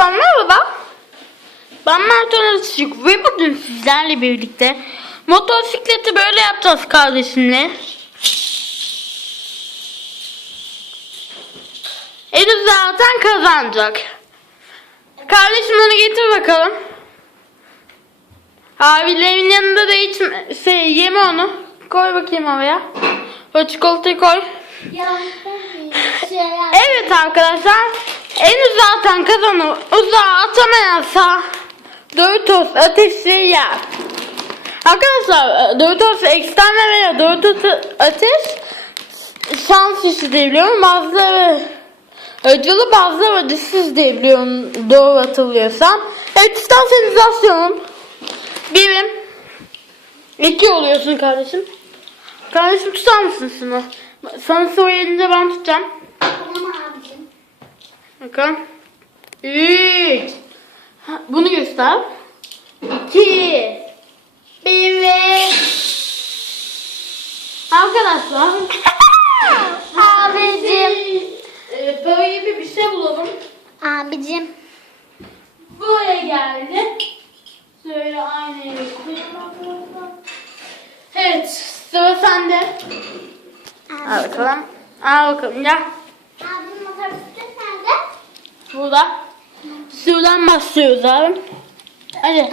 Arkadaşlar merhaba. Ben Mert Özçuk ve bugün sizlerle birlikte motosikleti böyle yapacağız kardeşimle. Enes zaten kazanacak. Kardeşim onu getir bakalım. Abilerin yanında da hiç şey, yeme onu. Koy bakayım oraya. O çikolatayı koy. Evet arkadaşlar. En zaten kazanır. Uzağa atamayansa Doritos ateşi yer. Arkadaşlar e, Doritos eksterne veya Doritos ateş şans işi diye biliyorum. Bazıları acılı bazıları acısız diye biliyorum doğru hatırlıyorsam. Evet isterseniz. Birim. İki oluyorsun kardeşim. Kardeşim tutar mısın şunu? Sana soru elinde ben tutacağım. Bakalım. Üç. Bunu göster. İki. Bir ve... Arkadaşlar. Abicim. e, para gibi bir şey bulalım. Abicim. Buraya geldi. Şöyle aynı yere arkadaşlar. Evet. Sıra sende. Al bakalım. Al bakalım gel. Burada. Şuradan başlıyoruz abi. Hadi.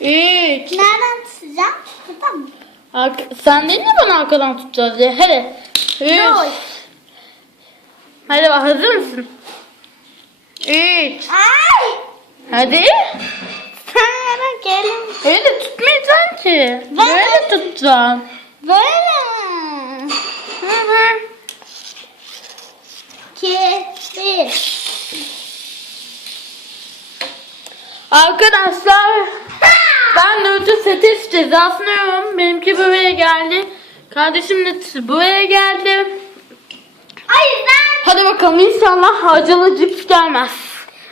Üç. Nereden tutacağım? Buradan mı? Arka, sen değil mi bana arkadan tutacağız diye? Hadi. Üç. Hadi bak hazır mısın? Üç. Ay! Hadi. Sen gelin. Öyle tutmayacaksın ki. Ben- Böyle tutacaksın. Böyle. Hı hı. İki, bir. Arkadaşlar ben Naruto seti cezasını yiyorum. Benimki buraya geldi. Kardeşim de buraya geldi. O yüzden Hadi bakalım inşallah acılı cips gelmez.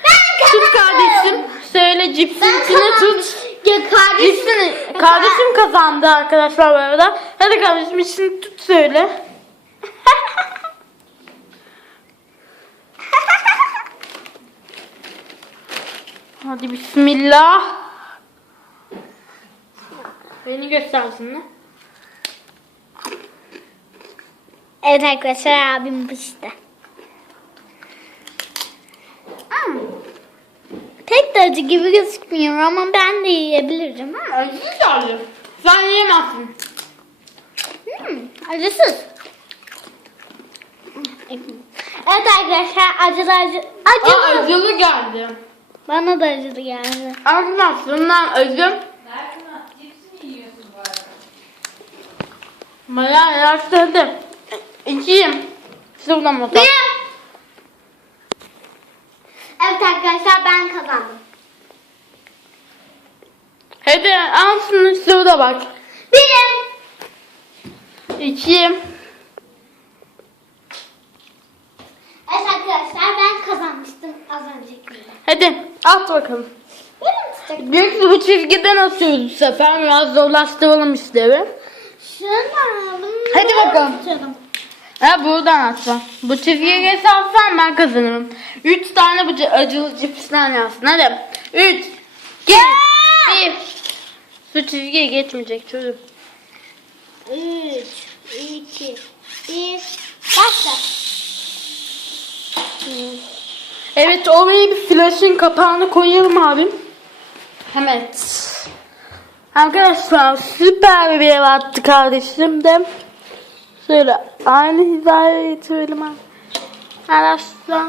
ben Tut kardeşim. Söyle cipsin içine tut. Ya kardeşim. Cipsini, kardeşim kazandı arkadaşlar bu arada. Hadi kardeşim içini tut söyle. Hadi bismillah. Beni göster şimdi. Evet arkadaşlar abim bu işte. Hmm. Pek de acı gibi gözükmüyor ama ben de yiyebilirim. Ha? Acı geldi. Sen yiyemezsin. Hmm, acısız. Evet arkadaşlar acılı acı. Aa, Acılı. acılı geldi. Bana da acılı geldi. Arkadaşlar bundan acı. Bayağı yaşladı. İkiyim. Şuradan bakalım. Bir. Evet arkadaşlar ben kazandım. Hadi al şunu şurada bak. Bir. İkiyim. Evet arkadaşlar ben kazanmıştım az önceki. Hadi at bakalım. Benim tutacak. Büyük bu çizgiden atıyoruz bu sefer. Biraz zorlaştıralım işleri. Şunu Hadi bakalım. Tutalım. Ha buradan atacağım. Bu çizgiye geçe atsam ben kazanırım. Üç tane bu c- acılı cipsten yazsın. Hadi. Üç. İki. Bir. Şu çizgiye geçmeyecek çocuk. Üç, iki, bir, başla. Evet oraya bir flaşın kapağını koyalım abim. Hemen. Arkadaşlar süper bir ev attı kardeşim de. Şöyle aynı hizaya getirelim. Arkadaşlar.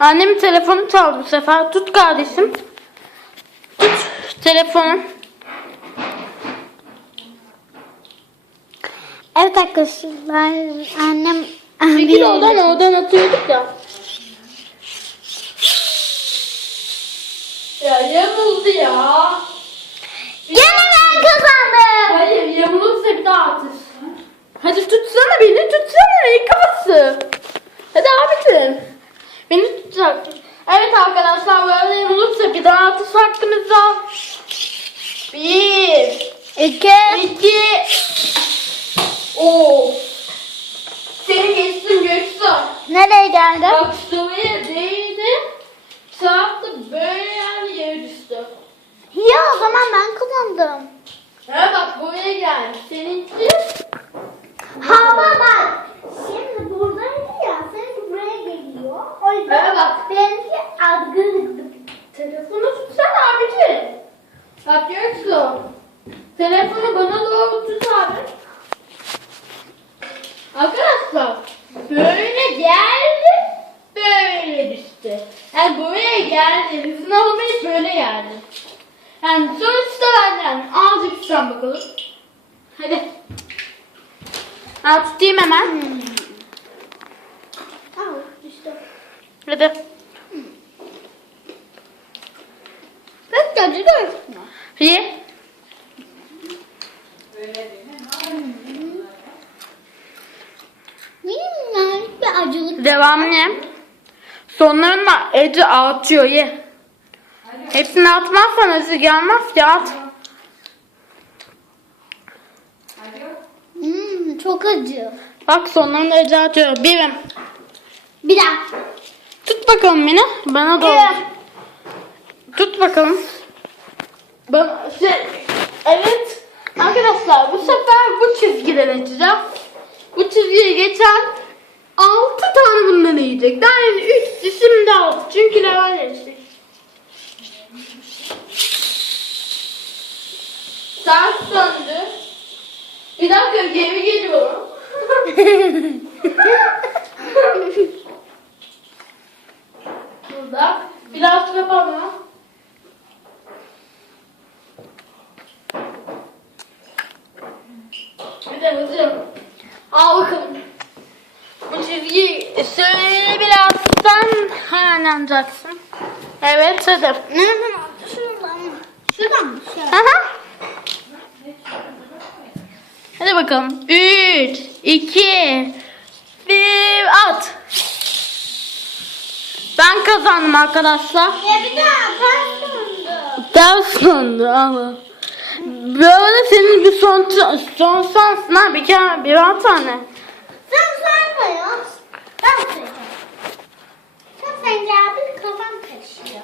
Annemin telefonu çaldı bu sefer. Tut kardeşim. Tut telefonu. Evet arkadaşlar annem Çekil oradan oradan atıyorduk ya. Ya yamuldu ya. Gene ben kazandım. Hayır yamulursa bir daha atır. Hadi tutsana beni tutsana ne kafası. Hadi abicim. Beni tutacak. Evet arkadaşlar böyle yamulursa bir daha atış hakkımız var. Bir. İki. İki. Oo. Göksu. Nereye geldim? Bak sıvıya değdi. Çarptı böyle yani yere düştü. Ya o zaman ben kazandım. Ha bak buraya geldi. Seninki Ha bak. Şimdi buradaydı ya. Seninki buraya geliyor. O yüzden Ha bak. benimki adgınlıktı. telefonu tutsana abici. Bak Göksu. Telefonu bana doğru tut abi. Arkadaşlar böyle geldi böyle düştü. Yani buraya geldi. Hızını alamayıp böyle geldi. Yani sonuçta benden azıcık tutan bakalım. Hadi. Ben tutayım hemen. Al işte. Hadi. Pek de acı da Ye. Minnacık bir acılık. Devam ye. Sonlarında acı artıyor ye. Hepsini atmazsan acı gelmez ki at. Hmm, çok acı. Bak sonlarında acı artıyor. Birim. Bir daha. Tut bakalım beni. Bana doğru. Tut bakalım. Bana, şey, evet. Arkadaşlar bu sefer bu çizgiden açacağım. Bu çizgiyi geçen 6 tane bundan yiyecek. Daha yani 3 şimdi 6. Çünkü level geçtik. Saat söndü. Bir dakika geri geliyorum. Burada. Biraz yapalım. Bir de hızlı. Al bakalım. Bu çizgiyi şöyle birazdan hemen yanacaksın. Evet hadi. Nereden aldın? Şuradan mı? Şuradan mı? Şuradan. Aha. Hadi bakalım. 3, 2, 1, at. Ben kazandım arkadaşlar. Ya bir daha ben sandım. Ders sondu ama. Böyle senin bir son son şansın ha bir kere birer tane. Sen sayma ya. Ben sayacağım. Sen sayınca abi kafam karışıyor.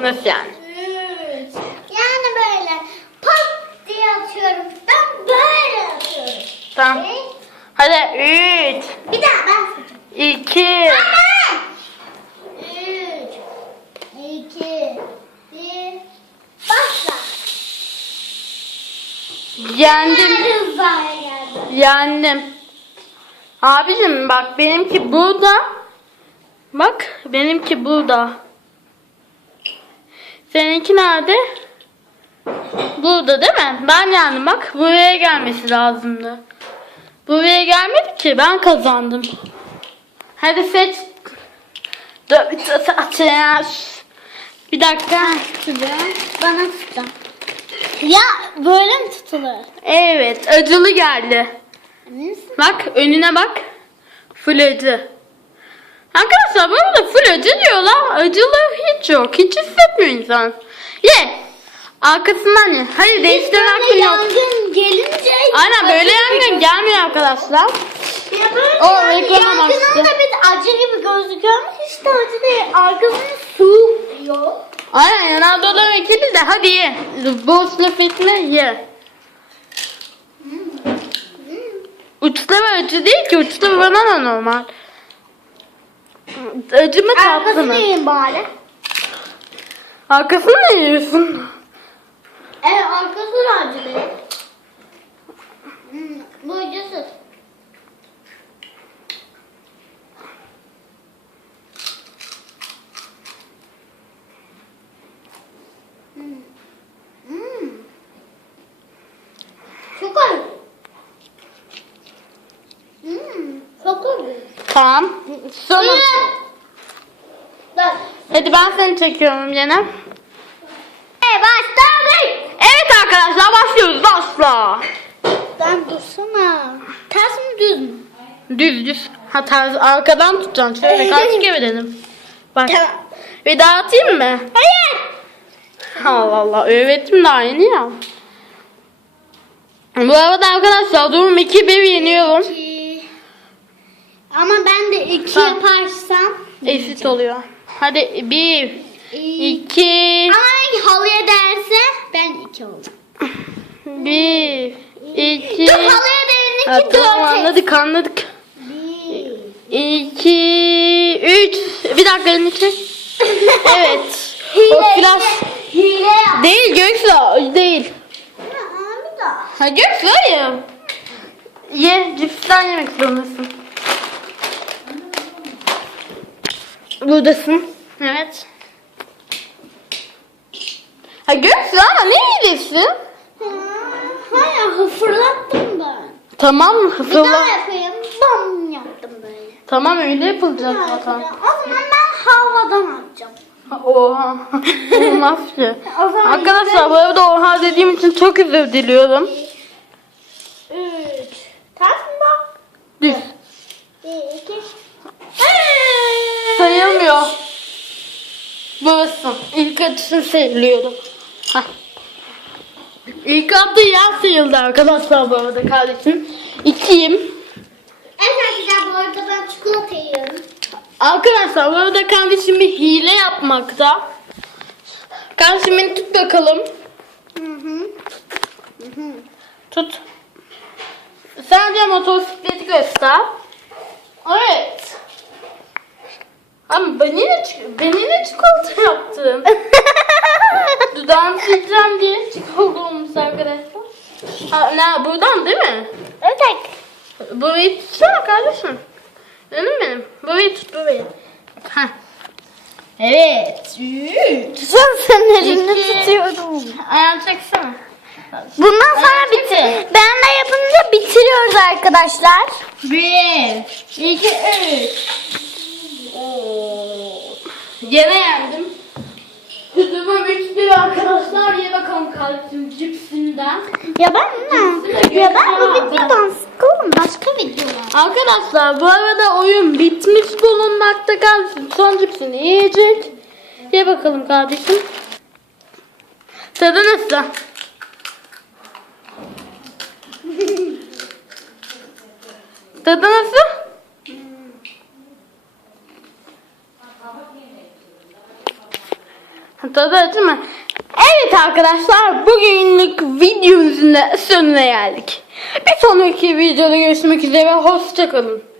Nasıl yani? Üç. Yani böyle pat diye atıyorum. Ben böyle atıyorum. Tamam. Okey? Hadi 3, Bir daha ben sayacağım. 2, Tamam. Üç. iki, Bir. Başla. yendim. Yendim. Abicim bak benimki burada. Bak benimki burada. Seninki nerede? Burada değil mi? Ben yendim bak. Buraya gelmesi lazımdı. Buraya gelmedi ki ben kazandım. Hadi seç. Bir dakika. Bana tutacağım. Ya böyle mi tutulur? Evet acılı geldi. Bak önüne bak. Full acı. Arkadaşlar bu arada full acı diyorlar. Acılı hiç yok. Hiç hissetmiyor insan. Ye. Arkasından ye. Hayır değiştirme hakkın yok. gelince... Aynen böyle yangın gelmiyor arkadaşlar. Ya böyle O yangının da bir acı gibi gözüküyor ama hiç de acı değil. Arkasında soğuk yok. Aynen yanardolar ikili de hadi ye. Boş laf etme ye. Uçlama acı değil ki. Uçlama bana da normal. Acı mı tatlı Arkasını mı? yiyin bari. Arkasını mı yiyorsun? Evet arkası da acı değil. Hmm, bu acısız. Hmm. Hmm. Çok acı. Hmm, çok acı. Tamam. Sonra. Ben seni çekiyorum yine. E başladık. Evet arkadaşlar başlıyoruz. Başla. Ben dursana. Ters mi düz mü? Düz düz. Ha ters arkadan tutacaksın. Şöyle kaç kere dedim. Bak. Tamam. Bir daha atayım mı? Hayır. Allah Allah. Öğrettim daha yeni ya. Bu arada arkadaşlar durum 2-1 yeniyorum. İki. Ama ben de iki yaparsam. Eşit oluyor. Hadi bir, iki, Ama halıya derse ben iki oldum. bir, iki. Dur halıya değince Ha, tamam dört. anladık anladık. Bir. İki, üç. Bir dakika elini çek. Evet. Hile, O biraz hile yap. değil Göksu değil. Ha Göksu hayır. Ye cipsten yemek zorundasın. Buradasın. Evet. Ha Göksu ama ne iyilisin? Hayır fırlattım ben. Tamam Bir daha yapayım. Bam yaptım böyle. Tamam öyle yapılacak zaten. O zaman ben havadan atacağım. Oha. Olmaz ki. O zaman Arkadaşlar bu arada oha dediğim için çok özür diliyorum. Üç. Ters mi bak? Düz. Bir, iki. Sayılmıyor. Burası. İlk atışın sayılıyordu. İlk attığı yer sayıldı arkadaşlar bu arada kardeşim. İkiyim. Evet arkadaşlar bu arada ben çikolata yiyorum. Arkadaşlar bu arada kardeşim bir hile yapmakta. Kardeşim beni tut bakalım. Hı hı. Tut. Sence motosikleti göster. Evet. Ama ben yine, çik- ben yine çikolata yaptım. Dudağımı sileceğim diye çikolata olmuş arkadaşlar. Ha, ne, buradan değil mi? Evet. Burayı tutsana kardeşim. Canım benim. Burayı tut burayı. Heh. Evet. Sen senin elini İki. tutuyordum. Ayağını çeksene. Bundan sonra Evet, bit evet. ben de yapınca bitiriyoruz arkadaşlar. Bir, iki, üç. Gene yendim. Kutumu bitti arkadaşlar. Ye bakalım kardeşim cipsinden. Ya ben ne? Ya ben bu videodan sıkıldım. Başka videolar. Arkadaşlar bu arada oyun bitmiş bulunmakta kardeşim. Son cipsini yiyecek. Ye bakalım kardeşim. Tadı nasıl? Tadı nasıl? Tadı acı mı? Evet arkadaşlar bugünlük videomuzun da sonuna geldik. Bir sonraki videoda görüşmek üzere. Hoşçakalın.